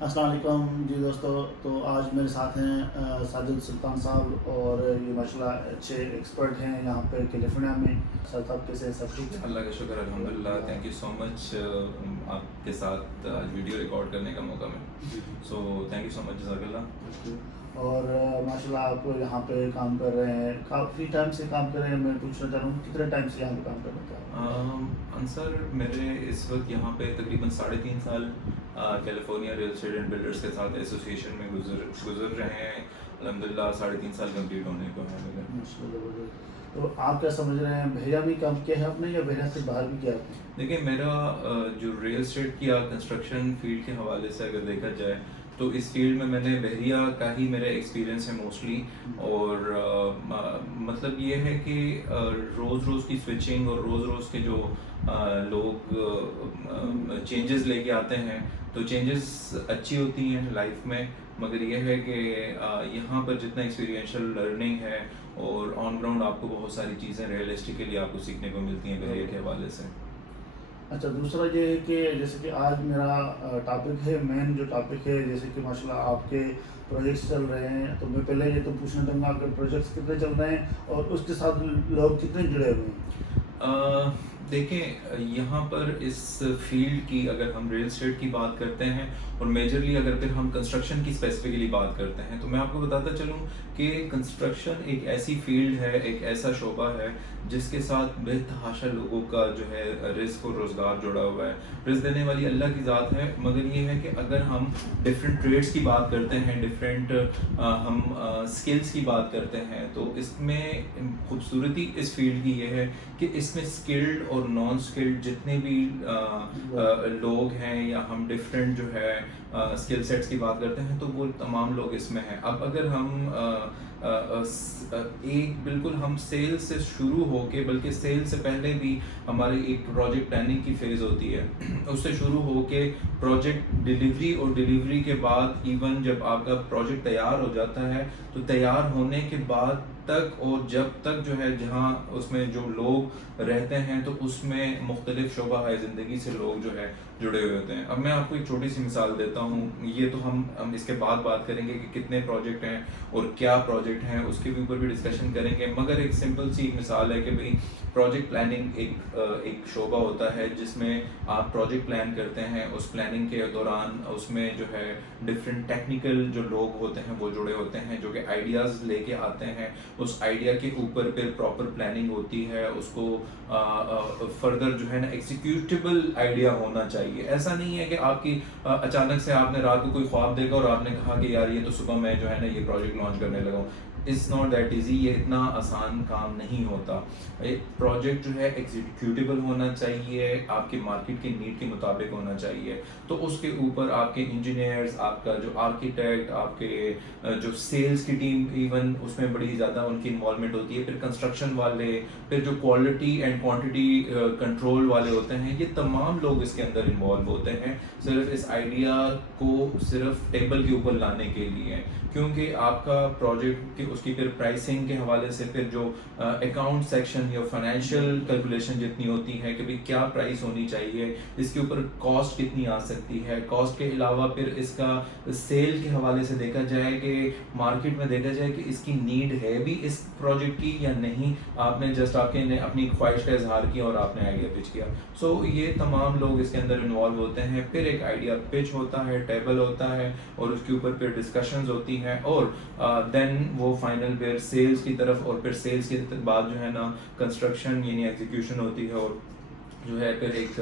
السلام علیکم جی دوستو. تو آج میرے ساتھ ہیں ساجد سلطان صاحب، اور یہ ماشاء اللہ اچھے ایکسپرٹ ہیں یہاں پہ کیلیفورنیا میں. سر صاحب کیسے ہیں؟ سب ٹھیک ہے؟ اللہ کا شکر الحمدللہ. تھینک یو سو مچ آپ کے ساتھ آج ویڈیو ریکارڈ کرنے کا موقع ملا. سو تھینک یو سو مچ، جزاک اللہ. اور ماشاء اللہ آپ یہاں پہ کام کر رہے ہیں، کافی ٹائم سے کام کر رہے ہیں. میں پوچھنا چاہ رہا ہوں کتنے ٹائم سے یہاں پہ کام کر رہے ہیں؟ انصر میرے اس وقت یہاں پہ تقریباً 3.5 سال California real estate and builders کے ساتھ ایسوسیشن میں گزر رہے ہیں. الحمدللہ 3.5 سال کمپلیٹ ہونے کو ہے میرے. تو آپ کیا سمجھ رہے ہیں، بحریہ بھی کام کیا ہے آپ نے یا بحریہ سے باہر بھی کیا آپ نے؟ دیکھیں، میرا جو ریئل اسٹیٹ کی کنسٹرکشن فیلڈ کے حوالے سے اگر دیکھا جائے تو اس فیلڈ میں میں نے بحریہ کا ہی میرا ایکسپیرینس ہے موسٹلی. اور مطلب یہ ہے کہ روز روز کی سوئچنگ اور روز روز کے جو لوگ چینجز لے کے آتے ہیں تو چینجز اچھی ہوتی ہیں لائف میں، مگر یہ ہے کہ یہاں پر جتنا ایکسپیرینشیل لرننگ ہے اور آن گراؤنڈ آپ کو بہت ساری چیزیں ریئلسٹکلی آپ کو سیکھنے کو ملتی ہیں بحریہ کے حوالے سے. اچھا، دوسرا یہ ہے کہ جیسے کہ آج میرا ٹاپک ہے، مین جو ٹاپک ہے، جیسے کہ ماشاء اللہ آپ کے پروجیکٹس چل رہے ہیں. تو میں پہلے یہ تو پوچھنا چاہوں گا آپ کے پروجیکٹس کتنے چل رہے ہیں اور اس کے ساتھ لوگ کتنے جڑے ہوئے ہیں؟ دیکھیں، یہاں پر اس فیلڈ کی اگر ہم ریئل اسٹیٹ کی بات کرتے ہیں اور میجرلی اگر پھر ہم کنسٹرکشن کی اسپیسیفکلی بات کرتے ہیں تو میں آپ کو بتاتا چلوں کہ کنسٹرکشن ایک ایسی فیلڈ ہے، ایک ایسا شعبہ ہے جس کے ساتھ بے تحاشا لوگوں کا جو ہے رزق اور روزگار جڑا ہوا ہے. رزق دینے والی اللہ کی ذات ہے، مگر یہ ہے کہ اگر ہم ڈفرینٹ ٹریڈس کی بات کرتے ہیں، ڈفرینٹ ہم اسکلس کی بات کرتے ہیں تو اس میں خوبصورتی اس فیلڈ کی یہ ہے کہ اس میں اسکلڈ اور نان اسکلڈ جتنے بھی لوگ ہیں یا ہم ڈفرینٹ جو ہے اسکل سیٹس کی بات کرتے ہیں تو وہ تمام لوگ اس میں ہیں. اب اگر ہم ایک بالکل ہم سیل سے شروع ہو کے، بلکہ سیل سے پہلے بھی ہماری ایک پروجیکٹ پلاننگ کی فیز ہوتی ہے، اس سے شروع ہو کے پروجیکٹ ڈیلیوری اور ڈیلیوری کے بعد ایون جب آپ کا پروجیکٹ تیار ہو جاتا ہے تو تیار ہونے کے بعد تک اور جب تک جو ہے جہاں اس میں جو لوگ رہتے ہیں تو اس میں مختلف شعبہ ہے زندگی سے لوگ جو ہے جڑے ہوئے ہوتے ہیں. اب میں آپ کو ایک چھوٹی سی مثال دیتا ہوں. یہ تو ہم اس کے بعد بات کریں گے کہ کتنے پروجیکٹ ہیں اور کیا پروجیکٹ ہیں، اس کے اوپر بھی ڈسکشن کریں گے. مگر ایک سمپل سی مثال ہے کہ بھئی پروجیکٹ پلاننگ ایک شعبہ ہوتا ہے جس میں آپ پروجیکٹ پلان کرتے ہیں. اس پلاننگ کے دوران اس میں جو ہے ڈفرینٹ ٹیکنیکل جو لوگ ہوتے ہیں وہ جڑے ہوتے ہیں جو کہ آئیڈیاز لے کے آتے ہیں. اس آئیڈیا کے اوپر پھر پراپر پلاننگ ہوتی ہے، اس کو فردر جو ہے نا ایگزیکیوٹیبل آئیڈیا ہونا چاہیے. ایسا نہیں ہے کہ آپ کی اچانک سے آپ نے رات کو کوئی خواب دیکھا اور آپ نے کہا کہ یار یہ تو صبح میں جو ہے نا یہ پروجیکٹ لانچ کرنے لگا ہوں. It's not that easy. یہ اتنا آسان کام نہیں ہوتا. ایک پروجیکٹ جو ہے ایگزیکیوٹیبل ہونا چاہیے، آپ کی مارکیٹ کی نیڈ کے مطابق ہونا چاہیے. تو اس کے اوپر آپ کے انجینئرز، آپ کا جو آرکیٹیکٹ، آپ کے جو سیلز کی ٹیم ایون اس میں بڑی زیادہ ان کی انوالومنٹ ہوتی ہے. پھر کنسٹرکشن والے، پھر جو کوالٹی اینڈ کوانٹٹی کنٹرول والے ہوتے ہیں، یہ تمام لوگ اس کے اندر انوالو ہوتے ہیں صرف اس آئیڈیا کو صرف ٹیبل کے اوپر لانے کے لیے. کیونکہ آپ کا پروجیکٹ کی اس کی پھر پرائسنگ کے حوالے سے پھر جو اکاؤنٹ سیکشن یا فائنینشیل کیلکولیشن جتنی ہوتی ہے کہ بھئی کیا پرائس ہونی چاہیے، اس کے اوپر کاسٹ کتنی آ سکتی ہے. کاسٹ کے علاوہ پھر اس کا سیل کے حوالے سے دیکھا جائے کہ مارکیٹ میں دیکھا جائے کہ اس کی نیڈ ہے بھی اس پروجیکٹ کی یا نہیں. آپ نے جسٹ آپ نے اپنی خواہش کا اظہار کیا اور آپ نے آئیڈیا پچ کیا. سو یہ تمام لوگ اس کے اندر انوالو ہوتے ہیں. پھر ایک آئیڈیا پچ ہوتا ہے، ٹیبل ہوتا ہے اور اس کے اوپر پھر ڈسکشنز ہوتی ہیں اور دین وہ فائنل پھر سیلز کی طرف اور پھر سیلز کے بعد جو ہے نا کنسٹرکشن یعنی ایگزیکیوشن ہوتی ہے اور جو ہے پھر ایک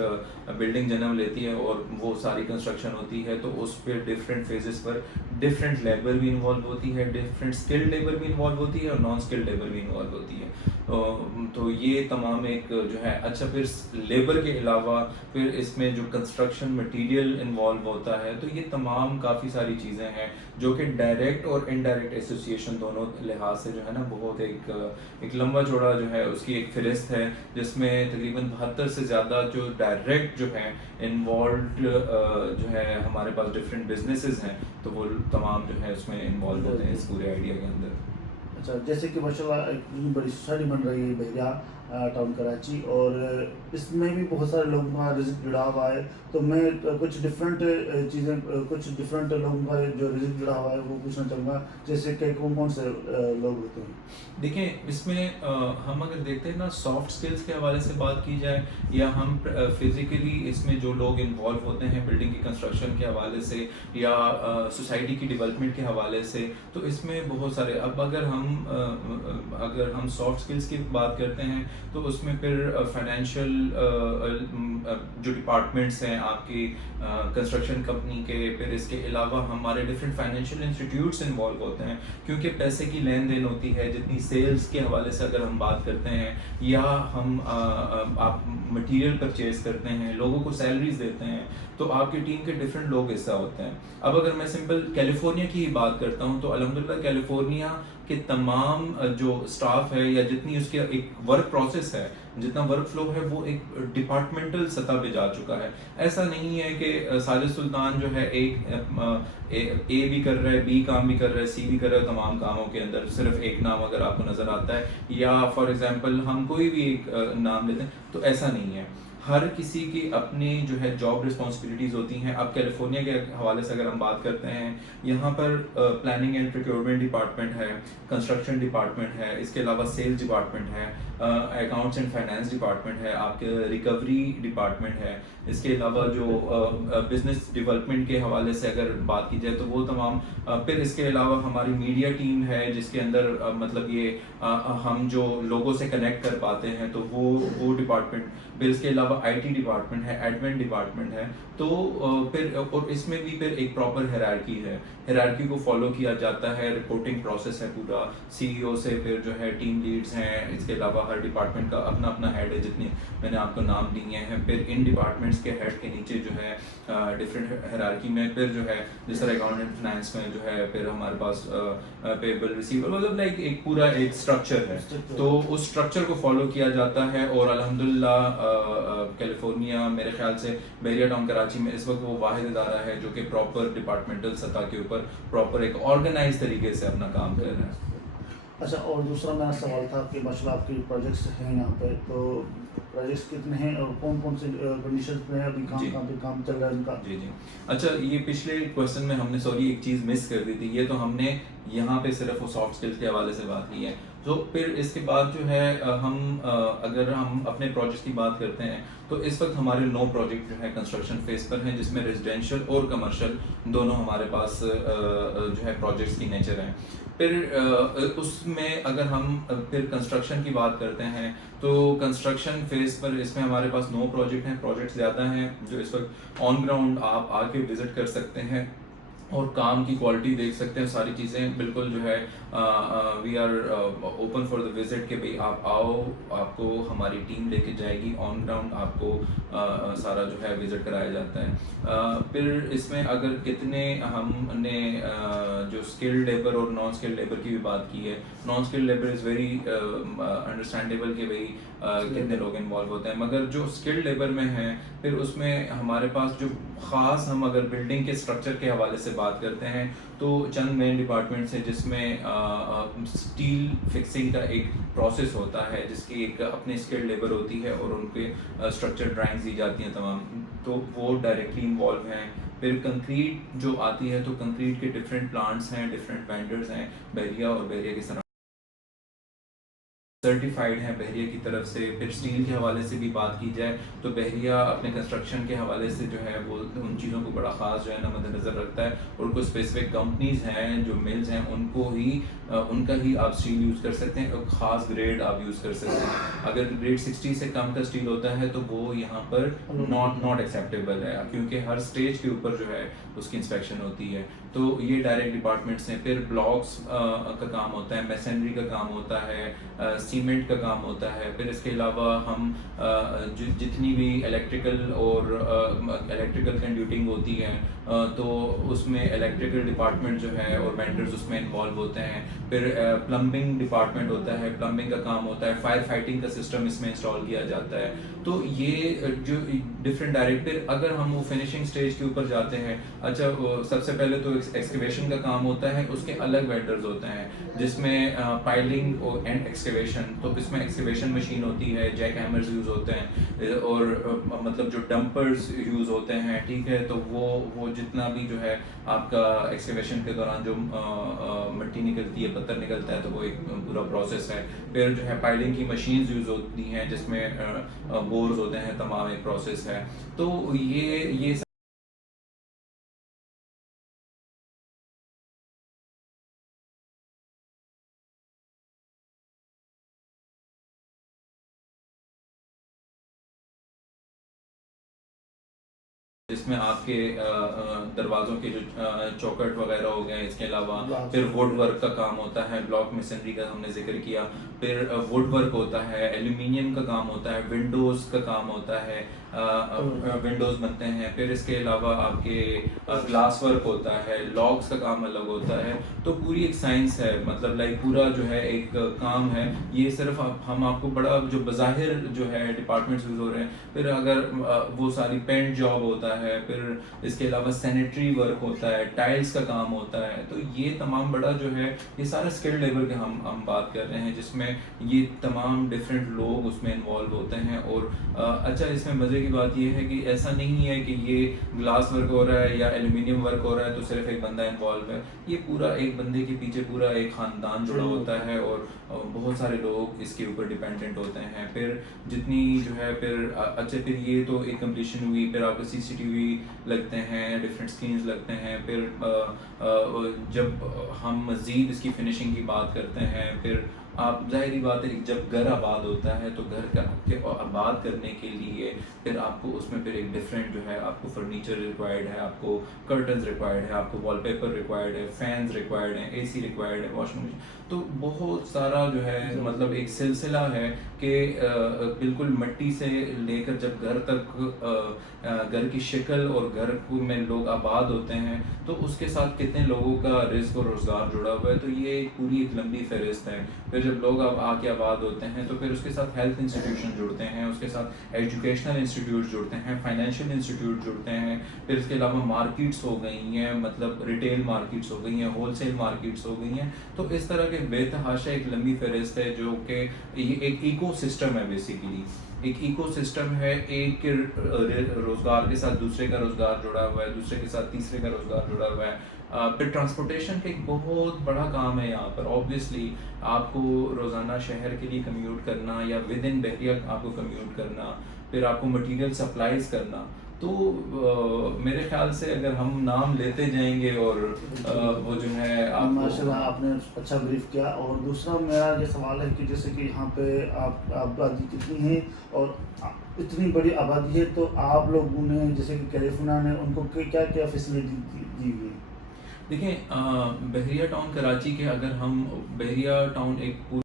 بلڈنگ جنم لیتی ہے اور وہ ساری کنسٹرکشن ہوتی ہے. تو اس پہ ڈفرینٹ فیزز پر ڈفرینٹ لیبر بھی انوالو ہوتی ہے، ڈفرینٹ اسکلڈ لیبر بھی انوالو ہوتی ہے اور نان اسکلڈ لیبر بھی انوالو ہوتی ہے. تو یہ تمام ایک جو ہے. اچھا، پھر لیبر کے علاوہ پھر اس میں جو کنسٹرکشن مٹیریل انوالو ہوتا ہے تو یہ تمام کافی ساری چیزیں ہیں جو کہ ڈائریکٹ اور انڈائریکٹ ایسوسیشن دونوں لحاظ سے جو ہے نا بہت ایک لمبا چوڑا جو ہے اس کی ایک فہرست ہے جس میں تقریباً 72 سے زیادہ جو ڈائریکٹ جو ہیں انوالوڈ جو ہے ہمارے پاس ڈفرینٹ بزنسز ہیں تو وہ تمام جو ہے اس میں انوالو ہوتے ہیں اس پورے آئیڈیا کے اندر. اچھا، جیسے کہ ماشاء اللہ ایک بڑی سوسائٹی بن رہی ہے بحریہ، ٹاؤن کراچی, اور اس میں بھی بہت سارے لوگوں کا رزق جڑا ہوا ہے. تو میں کچھ ڈفرینٹ چیزیں, کچھ ڈفرینٹ لوگوں کا جو رزق جڑا ہوا ہے وہ پوچھنا چاہوں گا, جیسے کہ کون کون سے لوگ ہوتے ہیں. دیکھیں اس میں ہم اگر دیکھتے ہیں نا سافٹ سکلز کے حوالے سے بات کی جائے, یا ہم فزیکلی اس میں جو لوگ انوالو ہوتے ہیں بلڈنگ کی کنسٹرکشن کے حوالے سے یا سوسائٹی کی ڈیولپمنٹ کے حوالے سے, تو اس میں بہت سارے. اب اگر ہم سافٹ سکلز کی بات کرتے ہیں تو اس میں پھر فائنینشیل جو ڈپارٹمنٹس ہیں آپ کی کنسٹرکشن کمپنی کے, پھر اس کے علاوہ ہمارے ڈفرینٹ فائنینشیل انسٹیٹیوٹس انوالو ہوتے ہیں, کیونکہ پیسے کی لین دین ہوتی ہے. جتنی سیلز کے حوالے سے اگر ہم بات کرتے ہیں, یا ہم آپ مٹیریل پرچیز کرتے ہیں, لوگوں کو سیلریز دیتے ہیں, تو آپ کی ٹیم کے ڈفرینٹ لوگ حصہ ہوتے ہیں. اب اگر میں سمپل کیلیفورنیا کی ہی بات کرتا ہوں تو الحمدللہ کیلیفورنیا کے تمام جو اسٹاف ہے یا جتنی اس کے ایک ورک پروسیس ہے, جتنا ورک فلو ہے, وہ ایک ڈپارٹمنٹل سطح پہ جا چکا ہے. ایسا نہیں ہے کہ ساجد سلطان جو ہے ایک اے بھی کر رہا ہے, بی کام بھی کر رہا ہے, سی بھی کر رہا ہے, تمام کاموں کے اندر صرف ایک نام اگر آپ کو نظر آتا ہے, یا فار ایگزامپل ہم کوئی بھی ایک نام لیتے ہیں, تو ایسا نہیں ہے. ہر کسی کی اپنی جو ہے جاب رسپانسبلٹیز ہوتی ہیں. اب کیلیفورنیا کے حوالے سے اگر ہم بات کرتے ہیں, یہاں پر پلاننگ اینڈ پروکیورمنٹ ڈپارٹمنٹ ہے, کنسٹرکشن ڈپارٹمنٹ ہے, اس کے علاوہ سیلز ڈپارٹمنٹ ہے, اکاؤنٹس اینڈ فائنینس ڈپارٹمنٹ ہے, آپ کے ریکوری ڈپارٹمنٹ ہے, اس کے علاوہ جو بزنس ڈیولپمنٹ کے حوالے سے اگر بات کی جائے تو وہ تمام. پھر اس کے علاوہ ہماری میڈیا ٹیم ہے جس کے اندر مطلب یہ ہم جو لوگوں سے کنیکٹ کر پاتے ہیں, تو وہ ڈپارٹمنٹ. پھر اس کے علاوہ آئی ٹی ڈپارٹمنٹ ہے, ایڈمن ڈپارٹمنٹ ہے. تو پھر اور اس میں بھی پھر ایک پراپر ہیرارکی ہے, ہیرارکی کو فالو کیا جاتا ہے. رپورٹنگ پروسیس ہے پورا, سی ای او سے پھر جو ہے ٹیم لیڈز ہیں, اس کے علاوہ ہر ڈپارٹمنٹ کا اپنا اپنا ہیڈ ہے, جتنے میں نے آپ کو نام دیے ہیں. پھر ان ڈپارٹمنٹس کے ہیڈ کے نیچے جو ہے ڈفرینٹ ہیرارکی میں پھر جو ہے جس طرح اکاؤنٹ اینڈ فائنینس میں جو ہے پھر ہمارے پاس پیبل ریسیور, مطلب لائک ایک پورا ایک اسٹرکچر ہے. تو اس اسٹرکچر کو فالو کیا جاتا ہے. اور الحمدللہ کیلیفورنیا میرے خیال سے بحریہ ٹاؤن کراچی میں اس وقت وہ واحد ادارہ ہے جو کہ پراپر ڈپارٹمنٹل سطح کے اوپر پراپر ایک آرگنائز طریقے سے اپنا کام کر رہا ہے. اچھا, اور دوسرا میرا سوال تھا کہ ماشاء اللہ آپ کی پروجیکٹس ہیں یہاں پہ, تو پروجیکٹس کتنے ہیں اور کون کون سے کنڈیشنز میں ابھی کہاں پہ کام چل رہا ہے ان کا؟ جی. اچھا, یہ پچھلے کویشچن میں ہم نے سوری ایک چیز مس کر دی تھی. یہ تو ہم نے یہاں پہ صرف وہ سافٹ اسکلس کے حوالے سے بات کی ہے. تو پھر اس کے بعد جو ہے اگر ہم اپنے پروجیکٹس کی بات کرتے ہیں تو اس وقت ہمارے 9 پروجیکٹ جو ہے کنسٹرکشن فیس پر ہیں, جس میں ریزیڈینشیل اور کمرشل دونوں ہمارے پاس جو ہے پروجیکٹس کی نیچر ہیں. پھر اس میں اگر ہم پھر کنسٹرکشن کی بات کرتے ہیں تو کنسٹرکشن فیز پر اس میں ہمارے پاس 9 پروجیکٹ ہیں. پروجیکٹ زیادہ ہیں جو اس وقت آن گراؤنڈ آپ آ کے وزٹ کر سکتے ہیں اور کام کی کوالٹی دیکھ سکتے ہیں. ساری چیزیں بالکل جو ہے we are open for the visit کہ بھائی آپ آؤ, آپ کو ہماری ٹیم لے کے جائے گی, آن گراؤنڈ آپ کو سارا جو ہے وزٹ کرایا جاتا ہے. پھر اس میں اگر کتنے ہم نے جو اسکلڈ لیبر اور نان اسکلڈ لیبر کی بھی بات کی ہے, naan skilled labour is very understandable کہ بھائی کتنے لوگ انوالو ہوتے ہیں, مگر جو اسکلڈ لیبر میں ہیں پھر اس میں ہمارے پاس جو خاص ہم اگر بلڈنگ کے اسٹرکچر کے حوالے سے بات کرتے ہیں تو چند مین ڈپارٹمنٹس ہیں جس میں اسٹیل فکسنگ کا ایک پروسیس ہوتا ہے جس کی ایک اپنی اسکلڈ لیبر ہوتی ہے اور ان کے اسٹرکچر ڈرائنگز دی جاتی ہیں تمام, تو وہ ڈائریکٹلی انوالو ہیں. پھر کنکریٹ جو آتی ہے تو کنکریٹ کے ڈفرینٹ پلانٹس ہیں, ڈفرینٹ وینڈرز ہیں بحریہ اور بحریہ کی طرف سرٹیفائڈ ہیں بحریہ کی طرف سے. پھر اسٹیل کے حوالے سے بھی بات کی جائے تو بحریہ اپنے کنسٹرکشن کے حوالے سے جو ہے وہ ان چیزوں کو بڑا خاص جو ہے نا مد نظر رکھتا ہے, اور کوئی اسپیسیفک کمپنیز ہیں جو ملز ہیں ان کو ہی ان کا ہی آپ اسٹیل یوز کر سکتے ہیں, اور خاص گریڈ آپ یوز کر سکتے ہیں. اگر گریڈ 60 سے کم کا اسٹیل ہوتا ہے تو وہ یہاں پر ناٹ ایکسیپٹیبل ہے, کیونکہ ہر اسٹیج کے اوپر جو ہے اس کی انسپیکشن ہوتی ہے. تو یہ ڈائریکٹ ڈپارٹمنٹس ہیں. پھر بلاکس کا کام ہوتا ہے, میسنری کا کام ہوتا ہے, سیمنٹ کا کام ہوتا ہے. پھر اس کے علاوہ ہم جتنی بھی الیکٹریکل اور الیکٹریکل کنڈیوٹنگ ہوتی ہے تو اس میں الیکٹریکل ڈپارٹمنٹ جو ہے اور وینڈرز اس میں انوالو ہوتے ہیں. پھر پلمبنگ ڈپارٹمنٹ ہوتا ہے, پلمبنگ کا کام ہوتا ہے, فائر فائٹنگ کا سسٹم اس میں انسٹال کیا جاتا ہے. تو یہ جو ڈفرینٹ ڈائریکٹر, اگر ہم وہ فنیشنگ اسٹیج کے اوپر جاتے ہیں, اچھا سب سے پہلے تو ایکسکیویشن کا کام ہوتا ہے, اس کے الگ وینڈرز ہوتے ہیں جس میں پائلنگ اینڈ ایکسکیویشن. تو اس میں ایکسکیویشن مشین ہوتی ہے, جیک ہیمرز یوز ہوتے ہیں, اور مطلب جو ڈمپرز یوز ہوتے ہیں, ٹھیک ہے. تو وہ جتنا بھی جو ہے آپ کا ایکسکیویشن کے دوران جو مٹی نکلتی ہے, پتھر نکلتا ہے, تو وہ ایک پورا پروسیس ہے. پھر جو ہے پائلنگ کی مشینز یوز ہوتی ہیں جس میں بورز ہوتے ہیں, تمام ایک پروسیس ہے. تو یہ جس میں آپ کے دروازوں کے جو چوکٹ وغیرہ ہو گئے, اس کے علاوہ پھر ووڈ ورک کا کام ہوتا ہے, بلاک میسنری کا ہم نے ذکر کیا. پھر ووڈ ورک ہوتا ہے, ایلومینیم کا کام ہوتا ہے, ونڈوز کا کام ہوتا ہے, ونڈوز بنتے ہیں. پھر اس کے علاوہ آپ کے گلاس ورک ہوتا ہے, لاکس کا کام الگ ہوتا ہے. تو پوری ایک سائنس ہے, مطلب لائک پورا جو ہے ایک کام ہے. یہ صرف ہم آپ کو بڑا جو بظاہر جو ہے ڈپارٹمنٹس یوز ہو رہے ہیں. پھر اگر وہ ساری پینٹ جاب ہوتا ہے, پھر اس کے علاوہ سینیٹری ورک ہوتا ہے, ٹائلس کا کام ہوتا ہے. تو یہ تمام بڑا جو ہے یہ سارا اسکل لیول کے ہم بات کر رہے ہیں, جس میں یہ تمام ڈفرینٹ لوگ اس میں انوالو ہوتے ہیں. اور اچھا اس میں مزے کی بات یہ ہے کہ ایسا نہیں ہے کہ یہ گلاس ورک ہو رہا ہے یا ایلومینیم ورک ہو رہا ہے تو صرف ایک بندہ انوالو ہے. یہ پورا ایک بندے کے پیچھے پورا ایک خاندان جڑا ہوتا ہے, اور بہت سارے لوگ اس کے اوپر ڈیپینڈنٹ ہوتے ہیں. پھر جتنی جو ہے پھر اچھا پھر یہ تو ایک کمپلیشن ہوئی. پھر آپ کو سی سی ٹی وی لگتے ہیں, ڈفرینٹ اسکرینز لگتے ہیں. پھر جب ہم مزید اس کی فنیشنگ کی بات کرتے ہیں, پھر آپ ظاہری بات ہے جب گھر آباد ہوتا ہے تو گھر کے آباد کرنے کے لیے پھر آپ کو اس میں پھر ایک ڈفرینٹ جو ہے آپ کو فرنیچر ریکوائرڈ ہے, آپ کو کرٹنز ریکوائرڈ ہے, آپ کو وال پیپر ریکوائرڈ ہے, فینز ریکوائرڈ ہیں, اے سی ریکوائرڈ ہے, واشنگ مشین. تو بہت سارا جو ہے مطلب ایک سلسلہ ہے کہ بالکل مٹی سے لے کر جب گھر تک گھر کی شکل اور گھر میں لوگ آباد ہوتے ہیں تو اس کے ساتھ کتنے لوگوں کا رزق اور روزگار جڑا ہوا ہے. تو یہ ایک پوری ایک لمبی فہرست ہے. پھر جب لوگ اب آ کے آباد ہوتے ہیں تو پھر اس کے ساتھ ہیلتھ انسٹیٹیوشن جڑتے ہیں, اس کے ساتھ ایجوکیشنل انسٹیٹیوٹ جڑتے ہیں, فائنینشیل انسٹیٹیوٹ جڑتے ہیں. پھر اس کے علاوہ مارکیٹس ہو گئی ہیں, مطلب ریٹیل مارکیٹس ہو گئی ہیں, ہول سیل مارکیٹس ہو گئی ہیں. تو اس طرح کے بے تحاشا ایک لمبی فہرست ہے جو کہ یہ ایک ایکو سسٹم ہے. بیسیکلی ایک ایکو سسٹم ہے, ایک روزگار کے ساتھ دوسرے کا روزگار جڑا ہوا ہے, دوسرے کے ساتھ تیسرے کا روزگار جڑا ہوا ہے. پھر ٹرانسپورٹیشن کا ایک بہت بڑا کام ہے یہاں پر. اوبویسلی آپ کو روزانہ شہر کے لیے کمیوٹ کرنا یا ود ان بحریہ آپ کو کمیوٹ کرنا, پھر آپ کو مٹیریل سپلائز کرنا. تو میرے خیال سے اگر ہم نام لیتے جائیں گے اور وہ جو ہے آپ ماشاء اللہ آپ نے اچھا بریف کیا. اور دوسرا میرا یہ سوال ہے کہ جیسے کہ یہاں پہ آپ آبادی کتنی ہے اور اتنی بڑی آبادی ہے, تو آپ لوگوں نے جیسے کہ کیلیفورنیا نے ان کو کیا کیا فیسلٹی دی ہوئی ہے؟ دیکھیں بحریہ ٹاؤن کراچی کے, اگر ہم بحریہ ٹاؤن ایک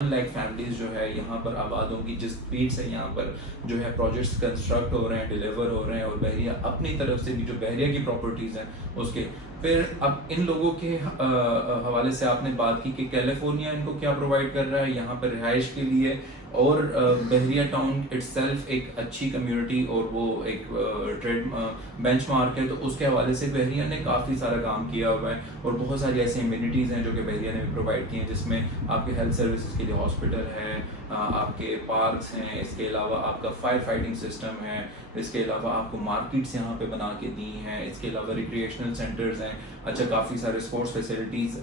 لائک فیملیز جو ہے یہاں پر آباد ہوں گی, جس اسپیڈ سے یہاں پر جو ہے پروجیکٹس کنسٹرکٹ ہو رہے ہیں, ڈیلیور ہو رہے ہیں, اور بحریہ اپنی طرف سے بھی جو بحریہ کی پراپرٹیز ہیں اس کے. پھر اب ان لوگوں کے حوالے سے آپ نے بات کی کہ کیلیفورنیا ان کو کیا پرووائڈ کر رہا ہے یہاں پر رہائش کے لیے. اور بحریہ ٹاؤن اٹ سیلف ایک اچھی کمیونٹی اور وہ ایک ٹریڈ بینچ مارک ہے، تو اس کے حوالے سے بحریہ نے کافی سارا کام کیا ہوا ہے، اور بہت ساری ایسی امینٹیز ہیں جو کہ بحریہ نے بھی پرووائڈ کی ہیں، جس میں آپ کے ہیلتھ سروسز کے لیے ہاسپٹل ہے، آپ کے پارکس ہیں، اس کے علاوہ آپ کا فائر فائٹنگ سسٹم ہے، اس کے علاوہ آپ کو مارکیٹس یہاں پہ بنا کے دی ہیں، اس کے علاوہ ریکریشنل سینٹرز ہیں، اچھا کافی سارے اسپورٹس فیسلٹیز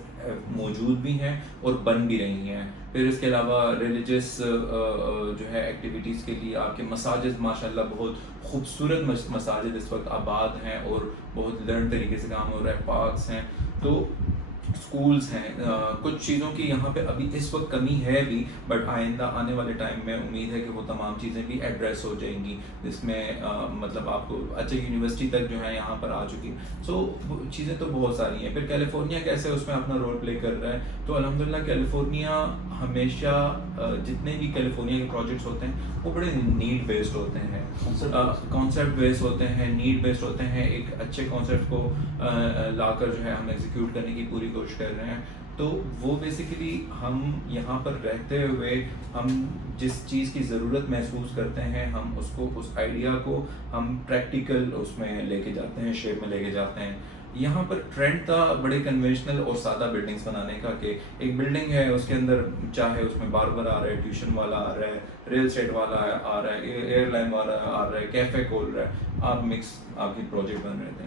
موجود بھی ہیں اور بن بھی رہی ہیں. پھر اس کے علاوہ ریلیجس جو ہے ایکٹیویٹیز کے لیے آپ کے مساجد ماشاءاللہ بہت خوبصورت مساجد اس وقت آباد ہیں اور بہت لرن طریقے سے کام ہو رہا ہے، پارکس ہیں، تو اسکولس ہیں. کچھ چیزوں کی یہاں پہ ابھی اس وقت کمی ہے بھی، بٹ آئندہ آنے والے ٹائم میں امید ہے کہ وہ تمام چیزیں بھی ایڈریس ہو جائیں گی، جس میں مطلب آپ کو اچھا یونیورسٹی تک جو ہے یہاں پر آ چکی. سو چیزیں تو بہت ساری ہیں. پھر کیلیفورنیا کیسے اس میں اپنا رول پلے کر رہا ہے، تو الحمدللہ کیلیفورنیا ہمیشہ جتنے بھی کیلیفورنیا کے پروجیکٹس ہوتے ہیں وہ بڑے نیڈ بیسڈ ہوتے ہیں، کانسیپٹ بیسڈ ہوتے ہیں، نیڈ بیسڈ ہوتے ہیں. ایک اچھے کانسیپٹ کو لا کر جو ہے ہم ایگزیکیوٹ کرنے کی پوری کوشش کر رہے ہیں. تو وہ بیسیکلی ہم یہاں پر رہتے ہوئے ہم جس چیز کی ضرورت محسوس کرتے ہیں، ہم اس کو اس آئیڈیا کو ہم پریکٹیکل اس میں لے کے جاتے ہیں، شیپ میں لے کے جاتے ہیں. یہاں پر ٹرینڈ تھا بڑے کنونشنل اور سادہ بلڈنگس بنانے کا، کہ ایک بلڈنگ ہے اس کے اندر چاہے اس میں باربر آ رہا ہے، ٹیوشن والا آ رہا ہے، ریل اسٹیٹ والا آ رہا ہے، ایئر لائن والا آ رہا ہے، کیفے کھول رہا ہے، آپ مکس آپ کی پروجیکٹ بن رہے تھے.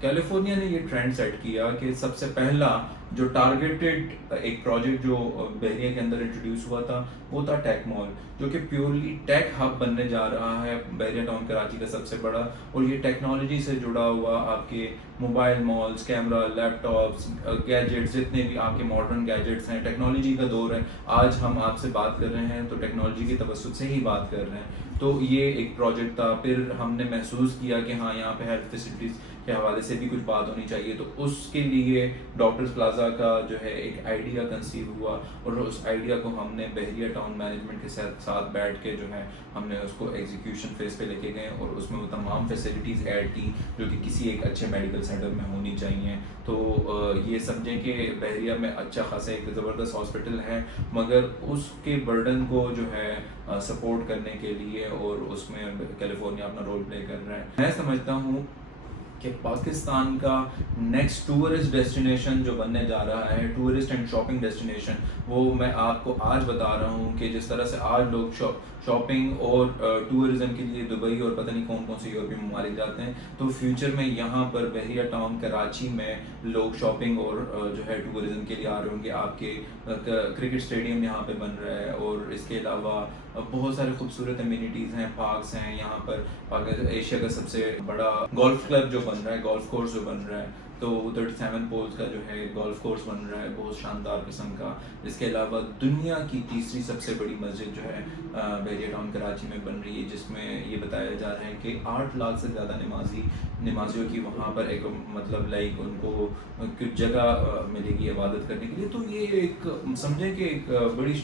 کیلیفورنیا نے یہ ٹرینڈ سیٹ کیا کہ سب سے پہلا جو ٹارگیٹڈ ایک پروجیکٹ جو بحریہ کے اندر انٹروڈیوس ہوا تھا وہ تھا ٹیک مال، جو کہ پیورلی ٹیک ہب بننے جا رہا ہے، بحریہ ٹاؤن کراچی کا سب سے بڑا. اور یہ ٹیکنالوجی سے جڑا ہوا آپ کے موبائل مالز، کیمرہ، لیپ ٹاپس، گیجٹس، جتنے بھی آپ کے ماڈرن گیجٹس ہیں، ٹیکنالوجی کا دور ہے. آج ہم آپ سے بات کر رہے ہیں تو ٹیکنالوجی کے توسط سے ہی بات کر رہے ہیں. تو یہ ایک پروجیکٹ تھا. پھر ہم نے محسوس کیا کہ ہاں یہاں پہ ہیلتھ فیسلٹیز کے حوالے سے بھی کچھ بات ہونی چاہیے، تو اس کے لیے ڈاکٹرز پلازا کا جو ہے ایک آئیڈیا کنسیو ہوا، اور اس آئیڈیا کو ہم نے بحریہ ٹاؤن مینجمنٹ کے ساتھ بیٹھ کے جو ہے ہم نے اس کو ایگزیکیوشن فیز پہ لے کے گئے، اور اس میں وہ تمام فیسلٹیز ایڈ کی جو کہ کسی ایک اچھے میڈیکل سینٹر میں ہونی چاہیے. تو یہ سمجھیں کہ بحریہ میں اچھا خاصا ایک زبردست ہاسپٹل ہے، مگر اس کے برڈن کو جو ہے سپورٹ کرنے کے لیے اور اس میں کیلیفورنیا اپنا رول پلے کر رہا ہے. میں سمجھتا ہوں کہ پاکستان کا نیکسٹ ٹورسٹ ڈیسٹینیشن جو بننے جا رہا ہے، ٹورسٹ اینڈ شاپنگ ڈیسٹینیشن، وہ میں آپ کو آج بتا رہا ہوں کہ جس طرح سے آج لوگ شاپنگ اور ٹورزم کے لیے دبئی اور پتہ نہیں کون کون سے یورپی ممالک جاتے ہیں، تو فیوچر میں یہاں پر بحریہ ٹاؤن کراچی میں لوگ شاپنگ اور جو ہے ٹورزم کے لیے آ رہے ہوں گے. آپ کے کرکٹ اسٹیڈیم یہاں پہ بن رہا ہے، اور اس کے علاوہ بہت سارے خوبصورت امینٹیز ہیں، پارکس ہیں یہاں پر. ایشیا کا سب سے بڑا گولف کلب جو بن رہا ہے، گولف کورس جو بن رہا ہے، تو 37 پولز کا جو ہے گولف کورس بن رہا ہے بہت شاندار قسم کا. اس کے علاوہ دنیا کی تیسری سب سے بڑی مسجد جو ہے بحریہ ٹاؤن کراچی میں بن رہی ہے، جس میں یہ بتایا جا رہا ہے کہ 8 لاکھ سے زیادہ نمازیوں کی وہاں پر ایک مطلب لائک ان کو کچھ جگہ ملے گی عبادت کرنے کے لیے. تو یہ ایک سمجھیں کہ ایک بڑی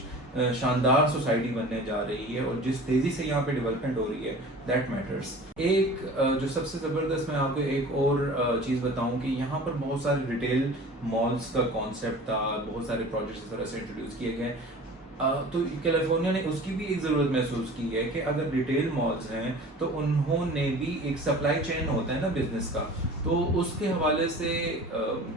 شاندار سوسائٹی بننے جا رہی ہے، اور جس تیزی سے یہاں پہ ڈیولپمنٹ ہو رہی ہے دیٹ میٹرس. ایک جو سب سے زبردست میں آپ کو ایک اور چیز بتاؤں کہ یہاں پر بہت سارے ریٹیل مالز کا کانسیپٹ تھا، بہت سارے پروجیکٹس اس طرح سے انٹروڈیوس کیے گئے. تو کیلیفورنیا نے اس کی بھی ایک ضرورت محسوس کی ہے کہ اگر ریٹیل مالز ہیں تو انہوں نے بھی ایک سپلائی چین ہوتا ہے نا بزنس کا، تو اس کے حوالے سے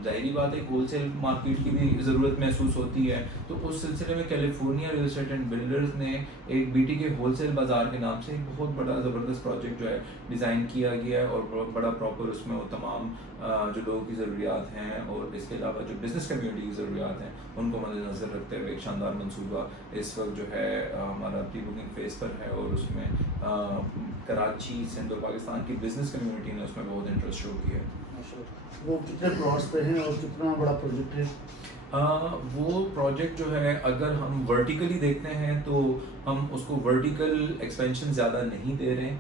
ظاہری بات ہے ہول سیل مارکیٹ کی بھی ضرورت محسوس ہوتی ہے. تو اس سلسلے میں California real estate and builders نے ایک بی ٹی کے ہول سیل بازار کے نام سے ایک بہت بڑا زبردست پروجیکٹ جو ہے ڈیزائن کیا گیا ہے، اور بہت بڑا پراپر اس میں وہ تمام جو لوگوں کی ضروریات ہیں اور اس کے علاوہ جو بزنس کمیونٹی کی ضروریات ہیں ان کو مد نظر رکھتے ہوئے ایک شاندار منصوبہ اس وقت جو ہے ہمارا پری بکنگ فیز پر ہے، اور اس میں کراچی، سندھ اور پاکستان کی بزنس کمیونٹی نے اس میں بہت انٹرسٹ شو کیا ہے. وہ کتنے پلاٹس پہ ہیں اور کتنا بڑا پروجیکٹ ہے؟ وہ پروجیکٹ جو ہے اگر ہم ورٹیکلی دیکھتے ہیں تو ہم اس کو ورٹیکل ایکسپینشن زیادہ نہیں دے رہے ہیں.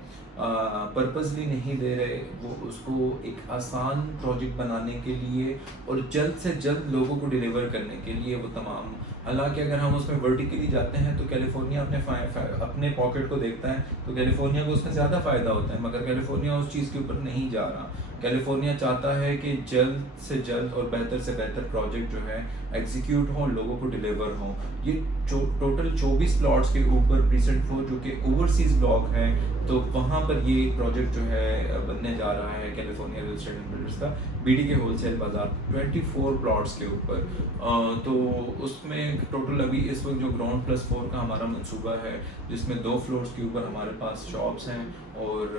پرپزلی نہیں دے رہے، وہ اس کو ایک آسان پروجیکٹ بنانے کے لیے اور جلد سے جلد لوگوں کو ڈیلیور کرنے کے لیے وہ تمام. حالانکہ اگر ہم اس میں ورٹیکلی جاتے ہیں تو کیلیفورنیا اپنے پاکٹ کو دیکھتا ہے تو کیلیفورنیا کو اس میں زیادہ فائدہ ہوتا ہے، مگر کیلیفورنیا اس چیز کے اوپر نہیں جا رہا. کیلیفورنیا چاہتا ہے کہ جلد سے جلد اور بہتر سے بہتر پروجیکٹ جو ہے ایگزیکیوٹ ہوں، لوگوں کو ڈیلیور ہوں. یہ ٹوٹل 24 پلاٹس کے اوپر پریزنٹ ہو جو کہ اوورسیز بلاک ہے، تو وہاں پر یہ پروجیکٹ جو ہے بننے جا رہا ہے California real estate and builders کا بی ڈی کے ہول سیل بازار 24 پلاٹس کے اوپر. تو اس میں ٹوٹل ابھی اس وقت جو گراؤنڈ پلس 4 کا ہمارا منصوبہ ہے، جس میں 2 فلورس کے اوپر ہمارے پاس شاپس ہیں، اور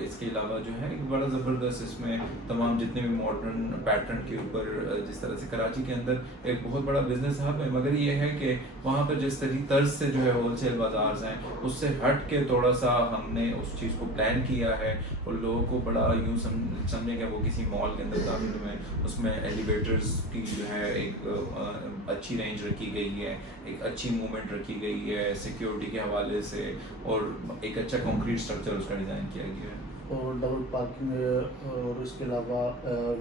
اس کے علاوہ جو ہے ایک بڑا زبردست اس میں تمام جتنے بھی ماڈرن پیٹرن کے اوپر، جس طرح سے کراچی کے اندر ایک بہت بڑا بزنس ہب ہے، مگر یہ ہے کہ وہاں پر جس طرز سے جو ہے ہول سیل بازار ہیں اس سے ہٹ کے تھوڑا سا ہم نے اس چیز کو پلان کیا ہے، اور لوگوں کو بڑا یوں سمجھیں کہ وہ کسی مال کے اندر داخل میں اس میں ایلیویٹرز کی جو ہے ایک اچھی رینج رکھی گئی ہے، ایک اچھی موومنٹ رکھی گئی ہے سیکیورٹی کے حوالے سے، اور ایک اچھا کنکریٹ اسٹرکچر اس کا ڈیزائن کیا گیا ہے. اور ڈبل پارکنگ اور اس کے علاوہ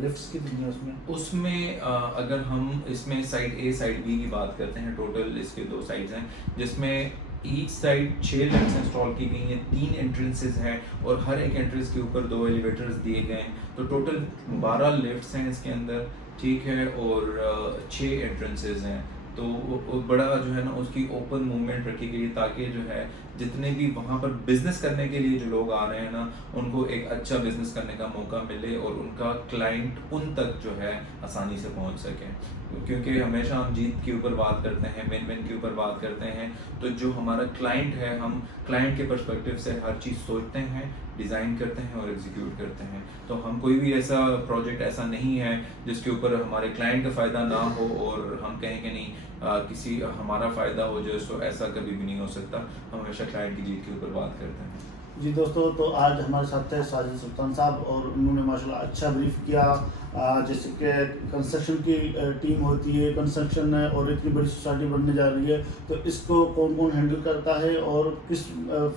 لفٹس کتنی ہیں اس میں؟ اس میں اگر ہم اس میں سائڈ اے سائڈ بی کی بات کرتے ہیں، ٹوٹل اس کے 2 سائڈز ہیں، جس میں ایچ سائڈ 6 لفٹس انسٹال کی گئی ہیں، 3 انٹرنسز ہیں، اور ہر ایک انٹرنس کے اوپر 2 ایلیویٹرز دیے گئے ہیں. تو ٹوٹل 12 لفٹس ہیں اس کے اندر، ٹھیک ہے، اور 6 انٹرنسز ہیں. تو بڑا جو ہے نا اس کی اوپن موومنٹ رکھی گئی تاکہ جو ہے جتنے بھی وہاں پر بزنس کرنے کے لیے جو لوگ آ رہے ہیں نا، ان کو ایک اچھا بزنس کرنے کا موقع ملے اور ان کا کلائنٹ ان تک جو ہے آسانی سے پہنچ سکے. کیونکہ ہمیشہ ہم جیت کے اوپر بات کرتے ہیں، ون ون کے اوپر بات کرتے ہیں، تو جو ہمارا کلائنٹ ہے، ہم کلائنٹ کے پرسپیکٹیو سے ہر چیز سوچتے ہیں، ڈیزائن کرتے ہیں اور ایگزیکیوٹ کرتے ہیں. تو ہم کوئی بھی ایسا پروجیکٹ ایسا نہیں ہے جس کے اوپر ہمارے کلائنٹ کا فائدہ نہ ہو اور ہم کہیں کہ نہیں کسی ہمارا فائدہ ہو جو سو ایسا کبھی بھی نہیں ہو سکتا. ہم ہمیشہ کلائنٹ کی جیت کے اوپر بات کرتے ہیں. جی دوستو، تو آج ہمارے ساتھ تھے ساجد سلطان صاحب، اور انہوں نے ماشاءاللہ اچھا بریف کیا. جیسے کہ کنسٹرکشن کی ٹیم ہوتی ہے، کنسٹرکشن ہے اور اتنی بڑی سوسائٹی بننے جا رہی ہے، تو اس کو کون کون ہینڈل کرتا ہے اور کس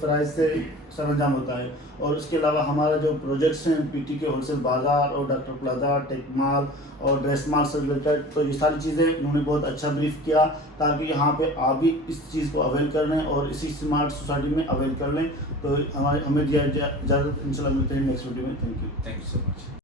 فرائض سے سر انجام ہوتا ہے. اور اس کے علاوہ ہمارا جو پروجیکٹس ہیں پی ٹی کے ہول سیل بازار اور ڈاکٹر پلازا، ٹیک مال اور ڈریس مال سے ریلیٹڈ، تو یہ ساری چیزیں انہوں نے بہت اچھا بریف کیا تاکہ یہاں پہ آپ بھی اس چیز کو اویل کر لیں اور اسی اسمارٹ سوسائٹی میں اویل کر لیں. تو ہمیں دیا اجازت، انشاءاللہ ملتے ہیں نیکسٹ ویڈیو میں. Thank you so much.